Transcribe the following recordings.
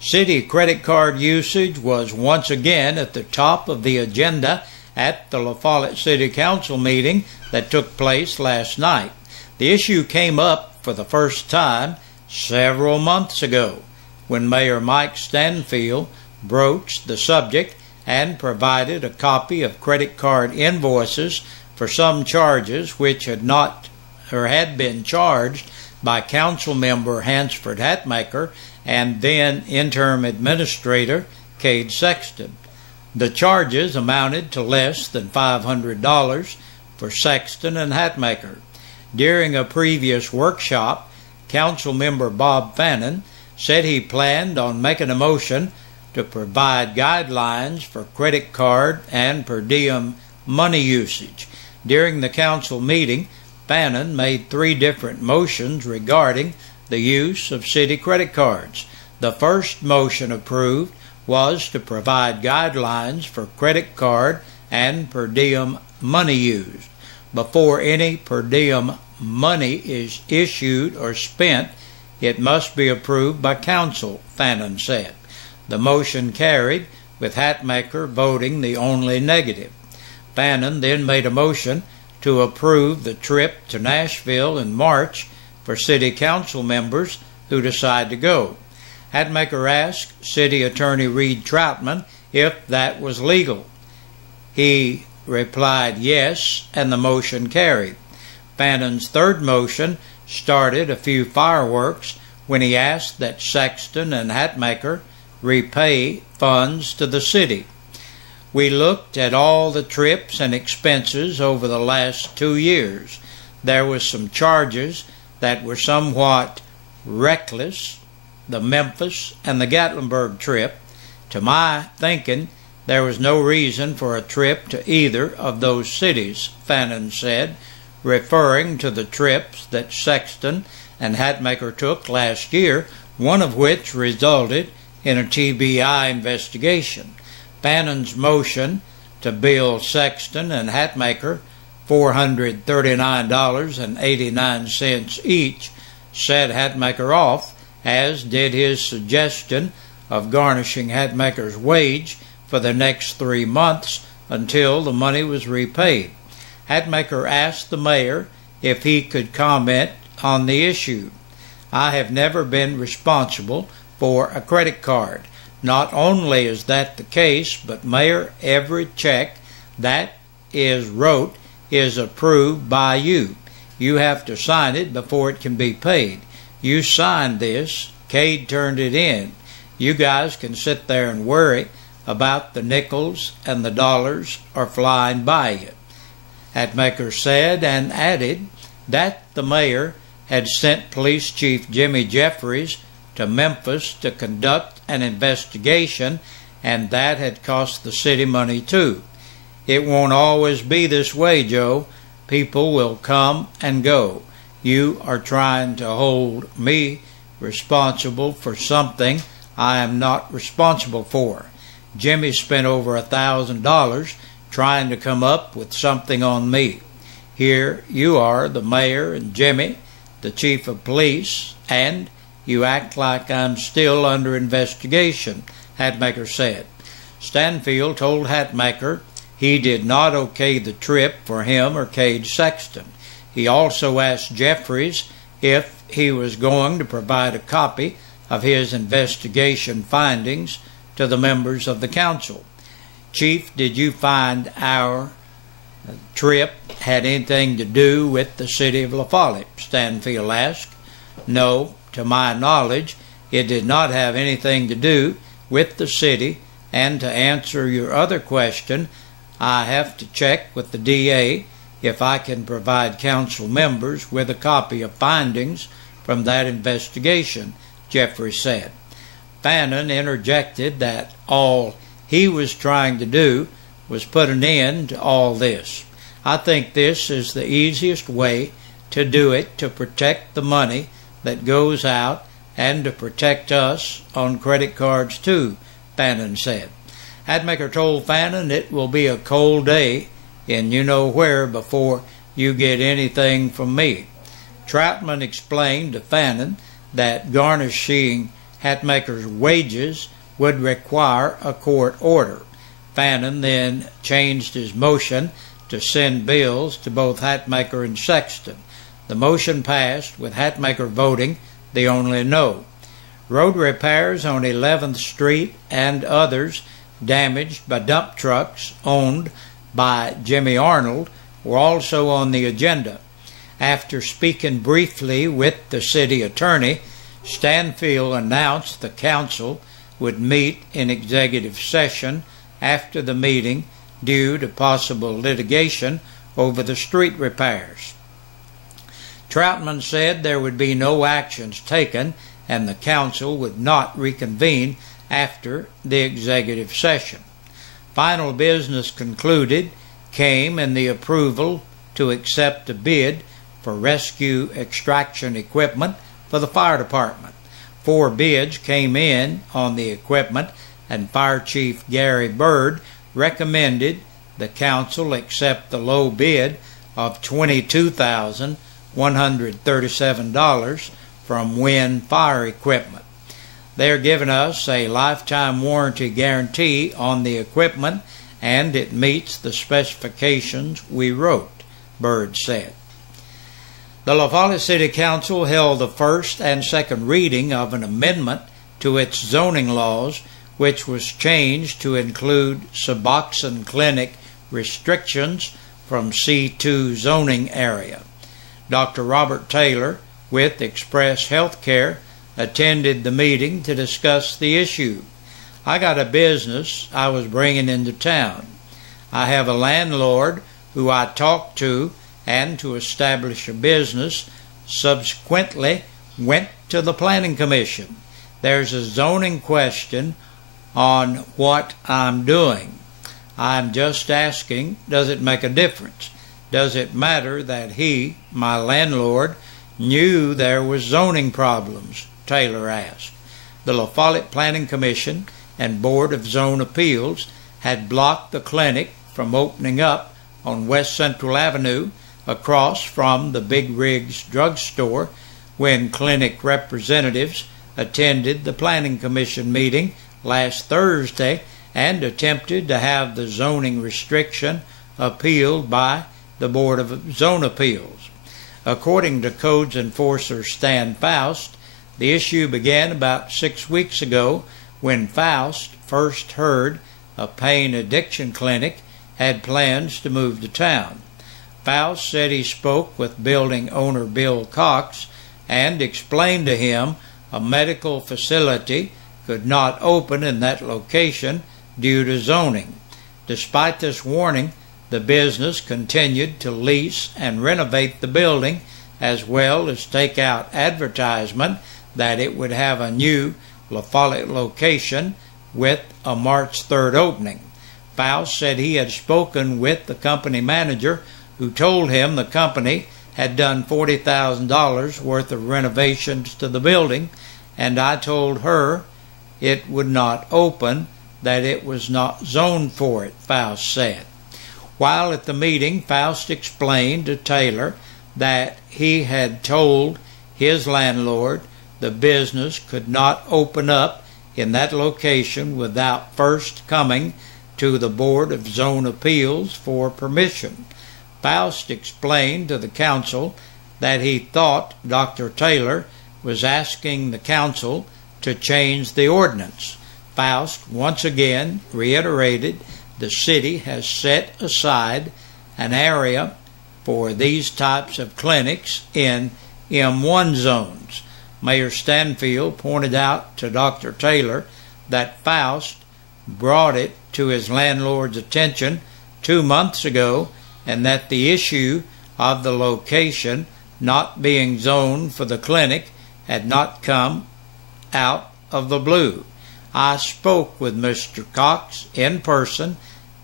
City credit card usage was once again at the top of the agenda at the La Follette City Council meeting that took place last night. The issue came up for the first time several months ago when Mayor Mike Stanfield broached the subject and provided a copy of credit card invoices for some charges which had been charged by Council Member Hansford Hatmaker and then Interim Administrator Cade Sexton. The charges amounted to less than $500 for Sexton and Hatmaker. During a previous workshop, Council Member Bob Fannin said he planned on making a motion to provide guidelines for credit card and per diem money usage. During the council meeting, Fannin made 3 different motions regarding the use of city credit cards. The first motion approved was to provide guidelines for credit card and per diem money used. Before any per diem money is issued or spent, it must be approved by council, Fannin said. The motion carried, with Hatmaker voting the only negative. Fannin then made a motion to approve the trip to Nashville in March for city council members who decide to go. Hatmaker asked City Attorney Reed Troutman if that was legal. He replied yes, and the motion carried. Fannin's third motion started a few fireworks when he asked that Sexton and Hatmaker repay funds to the city. We looked at all the trips and expenses over the last 2 years. There was some charges that were somewhat reckless, the Memphis and the Gatlinburg trip. To my thinking, there was no reason for a trip to either of those cities, Fannin said, referring to the trips that Sexton and Hatmaker took last year, one of which resulted in a TBI investigation. Fannin's motion to bill Sexton and Hatmaker $439.89 each set Hatmaker off, as did his suggestion of garnishing Hatmaker's wage for the next 3 months until the money was repaid. Hatmaker asked the mayor if he could comment on the issue. I have never been responsible for a credit card. Not only is that the case, but Mayor, every check that is wrote is approved by you. You have to sign it before it can be paid. You signed this. Cade turned it in. You guys can sit there and worry about the nickels and the dollars are flying by you. Hatmaker said and added that the mayor had sent Police Chief Jimmy Jeffries to Memphis to conduct an investigation, and that had cost the city money too. It won't always be this way, Joe. People will come and go. You are trying to hold me responsible for something I am not responsible for. Jimmy spent over $1,000 trying to come up with something on me. Here you are, the mayor and Jimmy, the chief of police, and you act like I'm still under investigation, Hatmaker said. Stanfield told Hatmaker he did not okay the trip for him or Cade Sexton. He also asked Jeffries if he was going to provide a copy of his investigation findings to the members of the council. Chief, did you find our trip had anything to do with the city of La Follette? Stanfield asked. No, to my knowledge, it did not have anything to do with the city, and to answer your other question, I have to check with the DA if I can provide council members with a copy of findings from that investigation, Jeffrey said. Fannin interjected that all he was trying to do was put an end to all this. I think this is the easiest way to do it, to protect the money that goes out and to protect us on credit cards too, Fannin said. Hatmaker told Fannin it will be a cold day in you-know-where before you get anything from me. Troutman explained to Fannin that garnishing hatmakers' wages would require a court order. Fannin then changed his motion to send bills to both Hatmaker and Sexton. The motion passed, with Hatmaker voting the only no. Road repairs on 11th Street and others damaged by dump trucks owned by Jimmy Arnold were also on the agenda. After speaking briefly with the city attorney, Stanfield announced the council would meet in executive session after the meeting due to possible litigation over the street repairs. Troutman said there would be no actions taken and the council would not reconvene after the executive session. Final business concluded came in the approval to accept a bid for rescue extraction equipment for the fire department. 4 bids came in on the equipment, and Fire Chief Gary Bird recommended the council accept the low bid of $22,137 from Wynn Fire Equipment. They are giving us a lifetime warranty guarantee on the equipment, and it meets the specifications we wrote, Bird said. The La Follette City Council held the first and second reading of an amendment to its zoning laws, which was changed to include Suboxone Clinic restrictions from C2 zoning area. Dr. Robert Taylor with Express Healthcare attended the meeting to discuss the issue. I got a business I was bringing into town. I have a landlord who I talked to, and to establish a business, subsequently went to the Planning Commission. There's a zoning question on what I'm doing. I'm just asking, does it make a difference? Does it matter that he, my landlord, knew there was zoning problems? Taylor asked. The La Follette Planning Commission and Board of Zone Appeals had blocked the clinic from opening up on West Central Avenue across from the Big Rigs drugstore when clinic representatives attended the Planning Commission meeting last Thursday and attempted to have the zoning restriction appealed by the Board of Zone Appeals. According to Codes Enforcer Stan Faust, the issue began about 6 weeks ago when Faust first heard a pain addiction clinic had plans to move to town. Faust said he spoke with building owner Bill Cox and explained to him a medical facility could not open in that location due to zoning. Despite this warning, the business continued to lease and renovate the building, as well as take out advertisement that it would have a new La Follette location with a March 3rd opening. Faust said he had spoken with the company manager, who told him the company had done $40,000 worth of renovations to the building, and I told her it would not open, that it was not zoned for it, Faust said. While at the meeting, Faust explained to Taylor that he had told his landlord the business could not open up in that location without first coming to the Board of Zone Appeals for permission. Faust explained to the council that he thought Dr. Taylor was asking the council to change the ordinance. Faust once again reiterated the city has set aside an area for these types of clinics in M1 zones. Mayor Stanfield pointed out to Dr. Taylor that Faust brought it to his landlord's attention 2 months ago, and that the issue of the location not being zoned for the clinic had not come out of the blue. I spoke with Mr. Cox in person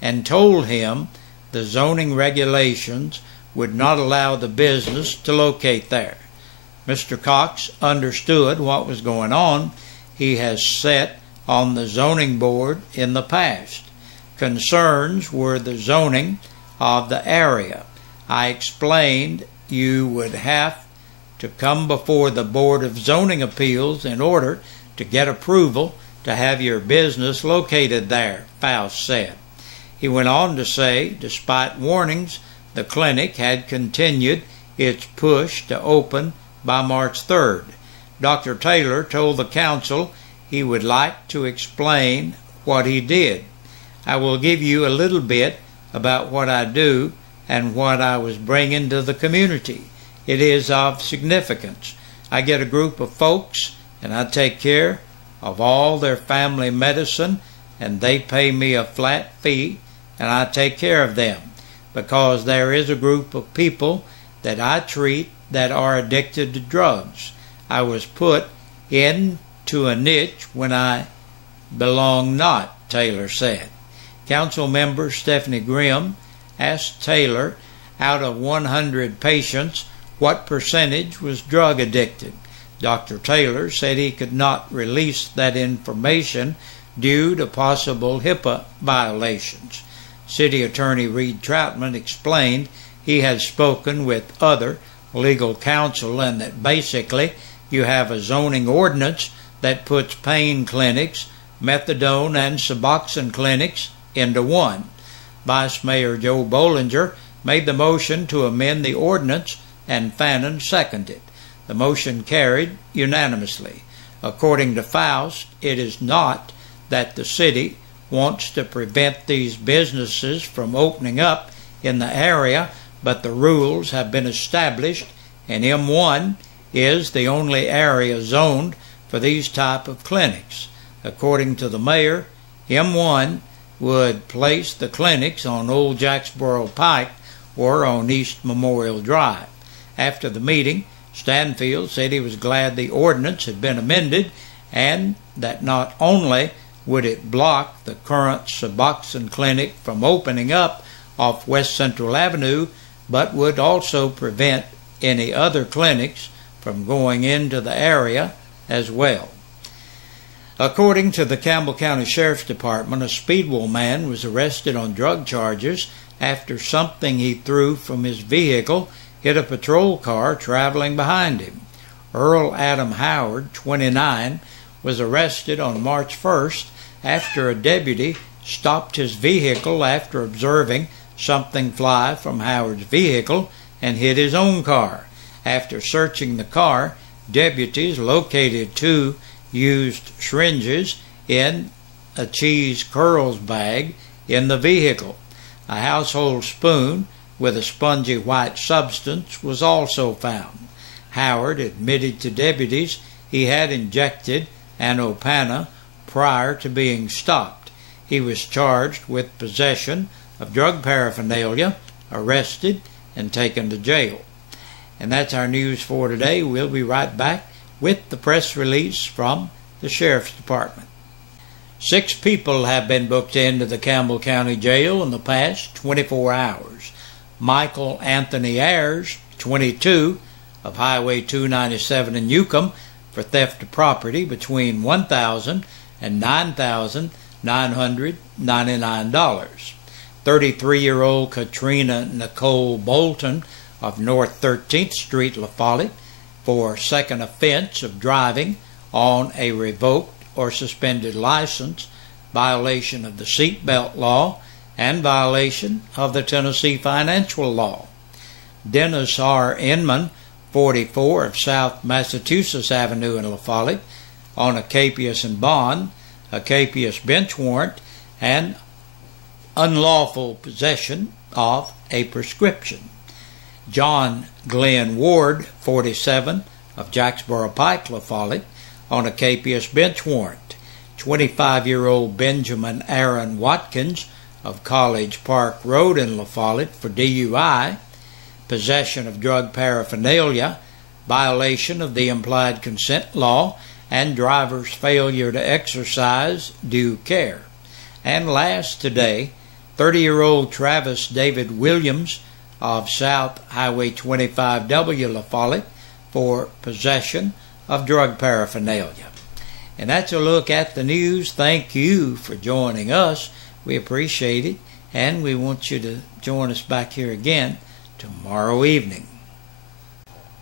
and told him the zoning regulations would not allow the business to locate there. Mr. Cox understood what was going on. He has sat on the zoning board in the past. Concerns were the zoning of the area. I explained you would have to come before the Board of Zoning Appeals in order to get approval to have your business located there, Faust said. He went on to say, despite warnings, the clinic had continued its push to open by March 3rd. Dr. Taylor told the council he would like to explain what he did. I will give you a little bit about what I do and what I was bringing to the community. It is of significance. I get a group of folks and I take care of all their family medicine, and they pay me a flat fee and I take care of them, because there is a group of people that I treat that are addicted to drugs. I was put into a niche when I belong not, Taylor said. Council member Stephanie Grimm asked Taylor, out of 100 patients, what percentage was drug addicted. Dr. Taylor said he could not release that information due to possible HIPAA violations. City Attorney Reed Troutman explained he had spoken with other legal counsel and that basically you have a zoning ordinance that puts pain clinics, methadone and Suboxone clinics into one. Vice Mayor Joe Bollinger made the motion to amend the ordinance and Fannin seconded. The motion carried unanimously. According to Faust, it is not that the city wants to prevent these businesses from opening up in the area, but the rules have been established and M1 is the only area zoned for these type of clinics. According to the mayor, M1 would place the clinics on Old Jacksboro Pike or on East Memorial Drive. After the meeting, Stanfield said he was glad the ordinance had been amended and that not only would it block the current Suboxone clinic from opening up off West Central Avenue, but would also prevent any other clinics from going into the area as well. According to the Campbell County Sheriff's Department, a Speedwell man was arrested on drug charges after something he threw from his vehicle hit a patrol car traveling behind him. Earl Adam Howard, 29, was arrested on March 1st after a deputy stopped his vehicle after observing something fly from Howard's vehicle and hit his own car. After searching the car, deputies located 2 used syringes in a cheese curls bag in the vehicle. A household spoon with a spongy white substance was also found. Howard admitted to deputies he had injected Anopana prior to being stopped. He was charged with possession of drug paraphernalia, arrested, and taken to jail. And that's our news for today. We'll be right back with the press release from the Sheriff's Department. 6 people have been booked into the Campbell County Jail in the past 24 hours. Michael Anthony Ayers, 22, of Highway 297 in Newcomb, for theft of property between $1,000 and $9,999. 33-year-old Katrina Nicole Bolton of North 13th Street, La Follette, for second offense of driving on a revoked or suspended license, violation of the seatbelt law, and violation of the Tennessee financial law. Dennis R. Inman, 44, of South Massachusetts Avenue in La Follette, on a capious and bond, a capious bench warrant, and unlawful possession of a prescription. John Glenn Ward, 47, of Jacksboro Pike, La Follette, on a capious bench warrant. 25-year-old Benjamin Aaron Watkins, of College Park Road in La Follette, for DUI, possession of drug paraphernalia, violation of the implied consent law, and driver's failure to exercise due care. And last today, 30-year-old Travis David Williams of South Highway 25W, La Follette, for possession of drug paraphernalia. And that's a look at the news. Thank you for joining us. We appreciate it, and we want you to join us back here again tomorrow evening.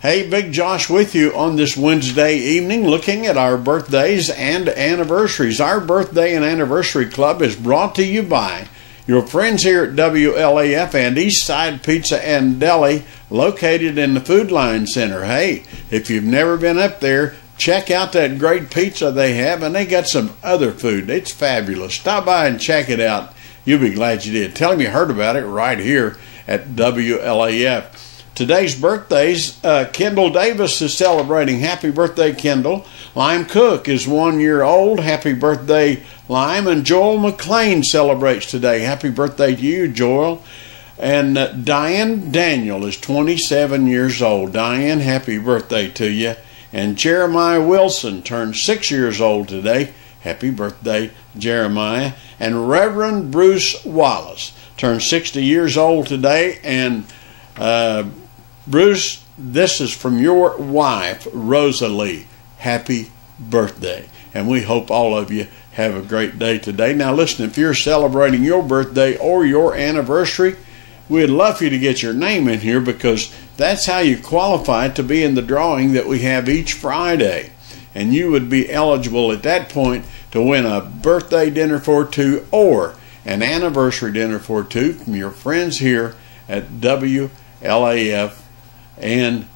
Hey, Big Josh with you on this Wednesday evening, looking at our birthdays and anniversaries. Our birthday and anniversary club is brought to you by your friends here at WLAF and Eastside Pizza and Deli, located in the Food Line Center. Hey, if you've never been up there, check out that great pizza they have, and they got some other food. It's fabulous. Stop by and check it out. You'll be glad you did. Tell them you heard about it right here at WLAF. Today's birthdays, Kendall Davis is celebrating. Happy birthday, Kendall. Lime Cook is 1 year old. Happy birthday, Lime. And Joel McLean celebrates today. Happy birthday to you, Joel. And Diane Daniel is 27 years old. Diane, happy birthday to you. And Jeremiah Wilson turns 6 years old today. Happy birthday, Jeremiah. And Reverend Bruce Wallace turns 60 years old today. And Bruce, this is from your wife, Rosalie. Happy birthday. And we hope all of you have a great day today. Now listen, if you're celebrating your birthday or your anniversary, we'd love for you to get your name in here, because that's how you qualify to be in the drawing that we have each Friday. And you would be eligible at that point to win a birthday dinner for two or an anniversary dinner for two from your friends here at WLAF and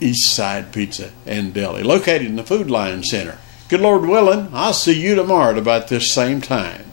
Eastside Pizza and Deli, located in the Food Line Center. Good Lord willing, I'll see you tomorrow at about this same time.